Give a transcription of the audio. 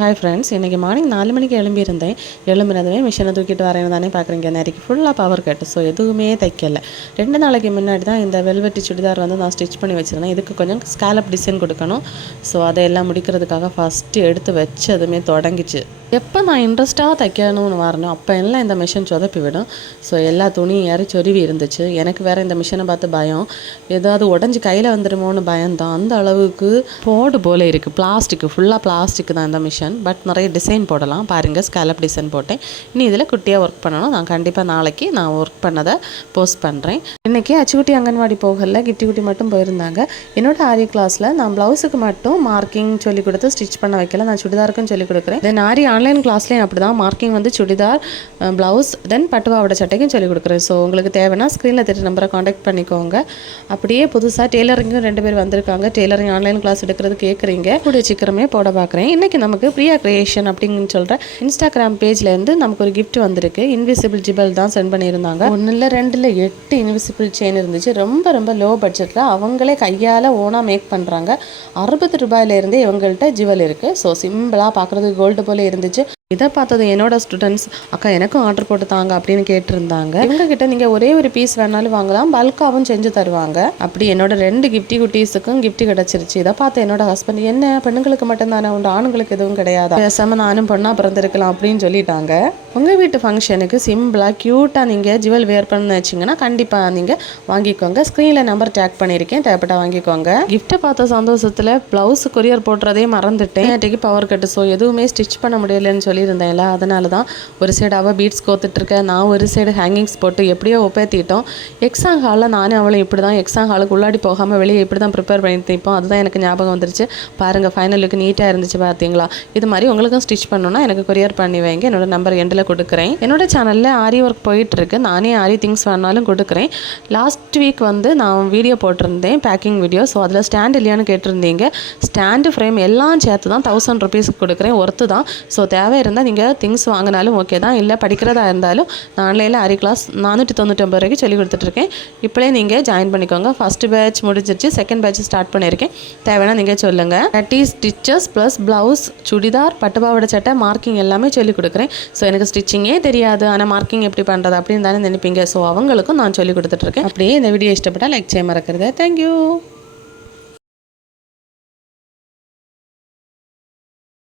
Hi friends, இன்றைக்கி morning 4 மணிக்கு எழும்பியிருந்தேன். எழும்பினதுமே மிஷினை தூக்கிட்டு வரேன்னு தானே பார்க்குறீங்க. நேற்றுக்கு ஃபுல்லாக பவர் கட்டு, ஸோ எதுவுமே தைக்கல. 2 நாளைக்கு முன்னாடி தான் இந்த வெல்வெட்டி சுடிதார் வந்து நான் ஸ்டிச் பண்ணி வச்சுருந்தேன். இதுக்கு கொஞ்சம் ஸ்காலப் டிசைன் கொடுக்கணும். ஸோ அதையெல்லாம் முடிக்கிறதுக்காக ஃபஸ்ட்டு எடுத்து வச்சதுமே தொடங்கிச்சு. எப்போ நான் இன்ட்ரெஸ்ட்டாக தைக்கணும்னு வரணும் அப்போ எல்லாம் இந்த மிஷின் சொதப்பி விடும். ஸோ எல்லா துணியும் ஏறி சொருவி இருந்துச்சு. எனக்கு வேறு இந்த மிஷினை பார்த்து பயம், ஏதாவது உடஞ்சி கையில் வந்துடுமோன்னு பயம்தான். அந்த அளவுக்கு போர்டு போல் இருக்குது. பிளாஸ்டிக்கு, ஃபுல்லாக பிளாஸ்டிக் தான் இந்த மிஷின். பட் நிறைய டிசைன் போடலாம். பாருங்கள், ஸ்காலப் டிசைன் போட்டேன். இனி இதில் குட்டியாக ஒர்க் பண்ணணும். நான் கண்டிப்பாக நாளைக்கு நான் ஒர்க் பண்ணதை போஸ்ட் பண்ணுறேன். இன்றைக்கி அச்சுக்குட்டி அங்கன்வாடி போகல, கிஃப்டி குட்டி மட்டும் போயிருந்தாங்க. என்னோட ஆரி கிளாஸில் நான் ப்ளவுஸுக்கு மட்டும் மார்க்கிங் சொல்லி கொடுத்து ஸ்டிச் பண்ண வைக்கல. நான் சுடிதாருக்குன்னு சொல்லி கொடுக்குறேன். தென் ஆரி ஆன்லைன் கிளாஸ்லேயும் அப்படி தான் மார்க்கிங் வந்து சுடிதார், ப்ளவுஸ், தென் பட்டுவாவோட சட்டைக்கும் சொல்லிக் கொடுக்குறேன். ஸோ உங்களுக்கு தேவைன்னா ஸ்க்ரீனில் தெரிஞ்ச நம்பரை காண்டாக்ட் பண்ணிக்கோங்க. அப்படியே புதுசாக டெய்லரிங்கும் 2 பேர் வந்திருக்காங்க. டெய்லரிங் ஆன்லைன் கிளாஸ் எடுக்கிறது கேட்குறீங்க, கூடிய சீக்கிரமே போட பார்க்குறேன். இன்றைக்கி நமக்கு பிரியா கிரியேஷன் அப்படின்னு சொல்கிற இன்ஸ்டாகிராம் பேஜ்லேருந்து நமக்கு ஒரு கிஃப்ட் வந்திருக்கு. இன்விசிபிள் ஜிபல் தான் சென்ட் பண்ணியிருந்தாங்க. 1 இல்லை 2 இல்லை 8 இன்விசிபிள் செயின் இருந்துச்சு. ரொம்ப ரொம்ப லோ பட்ஜெட்டில் அவங்களே கையால் ஓனாக மேக் பண்ணுறாங்க. 60 ரூபாயிலேருந்தே இவங்கள்ட்ட ஜுவல் இருக்குது. ஸோ சிம்பிளாக பார்க்குறதுக்கு கோல்டு போல் இருந்துச்சு. இதை பார்த்தது என்னோட ஸ்டூடெண்ட்ஸ், அக்கா எனக்கும் ஆர்டர் போட்டு தாங்க அப்படின்னு கேட்டிருந்தாங்க. இவங்ககிட்ட நீங்கள் ஒரே ஒரு பீஸ் வேணாலும் வாங்கலாம், பல்காகவும் செஞ்சு தருவாங்க. அப்படி என்னோட 2 கிஃப்டி குட்டீஸுக்கும் கிஃப்டி கிடச்சிருச்சு. இதை பார்த்து என்னோட ஹஸ்பண்ட், என்ன பெண்களுக்கு மட்டும்தானே உண்டு, ஆணுங்களுக்கு எதுவும் கிடையாது, பேசாமல் நானும் பொண்ணாக பிறந்திருக்கலாம் அப்படின்னு சொல்லிட்டாங்க. உங்கள் வீட்டு ஃபங்க்ஷனுக்கு சிம்பிளாக க்யூட்டாக நீங்கள் ஜுவல் வேர் பண்ண வச்சிங்கன்னா கண்டிப்பாக நீங்கள் வாங்கிக்கோங்க. ஸ்க்ரீனில் நம்பர் டேக் பண்ணியிருக்கேன், தேவைப்பட்டா வாங்கிக்கோங்க. கிஃப்ட்டை பார்த்த சந்தோஷத்தில் ப்ளவுஸ் கொரியர் போடுறதே மறந்துட்டேன். நேற்றுக்கு பவர் கட்டு, ஸோ எதுவுமே ஸ்டிச் பண்ண முடியலன்னு சொல்லியிருந்தேன்ல. அதனால தான் ஒரு சைடு அவள் பீட்ஸ் கோத்துட்ருக்கேன், நான் ஒரு சைடு ஹேங்கிங்ஸ் போட்டு எப்படியோ ஒப்பேற்றிட்டோம். எக்ஸாம் ஹாலில் நானும் அவளும் இப்படி தான் எக்ஸாம் ஹாலுக்கு உள்ளாடி போகாமல் வெளியே இப்படி தான் ப்ரிப்பேர் பண்ணிட்டு இருப்போம். அதுதான் எனக்கு ஞாபகம் வந்துருச்சு. பாருங்கள், ஃபைனலுக்கு நீட்டாக இருந்துச்சு பார்த்தீங்களா. இது மாதிரி உங்களுக்கும் ஸ்டிச் பண்ணணும்னா எனக்கு கொரியர் பண்ணி வைங்க. என்னோட நம்பர் எண்டில் கொடுக்குறேன். என்னோட சேனலில் ஆரி ஒர்க் போயிட்டுருக்கு. நானே ஆரி திங்ஸ் வேணாலும் கொடுக்குறேன். லாஸ்ட் வீக் வந்து நான் வீடியோ போட்டிருந்தேன், பேக்கிங் வீடியோ. ஸோ அதில் ஸ்டாண்ட் இல்லையான்னு கேட்டிருந்தீங்க. ஸ்டாண்டு ஃப்ரேம் எல்லாம் சேர்த்து தான் 1000 ருபீஸ்க்கு கொடுக்குறேன். ஒர்த்து தான். ஸோ தேவை இருந்தால் நீங்கள் திங்ஸ் வாங்கினாலும் ஓகே தான். இல்லை படிக்கிறதா இருந்தாலும் நான் ஆன்லைனில் ஆரி கிளாஸ் 499 ரூபாய்க்கு சொல்லி கொடுத்துட்ருக்கேன். இப்போலே நீங்கள் ஜாயின் பண்ணிக்கோங்க. ஃபஸ்ட் பேட்ச் முடிஞ்சிருச்சு, செகண்ட் பேட்ச் ஸ்டார்ட் பண்ணியிருக்கேன். தேவைன்னா நீங்கள் சொல்லுங்கள். 30 ஸ்டிச்சஸ் ப்ளஸ் ப்ளவுஸ், சுடிதார், பட்டுப்பாவோட சட்டை, மார்க்கிங் எல்லாமே சொல்லி கொடுக்குறேன். ஸோ எனக்கு ஸ்டிச்சிங்கே தெரியாது, ஆனால் மார்க்கிங் எப்படி பண்ணுறது அப்படின்னு தானே நினைப்பீங்க. ஸோ அவங்களுக்கும் நான் சொல்லி கொடுத்துட்ருக்கேன். அப்படியே இந்த வீடியோ இஷ்டப்பட்டால் லைக் செய்ய மறக்கிறது. தேங்க்யூ.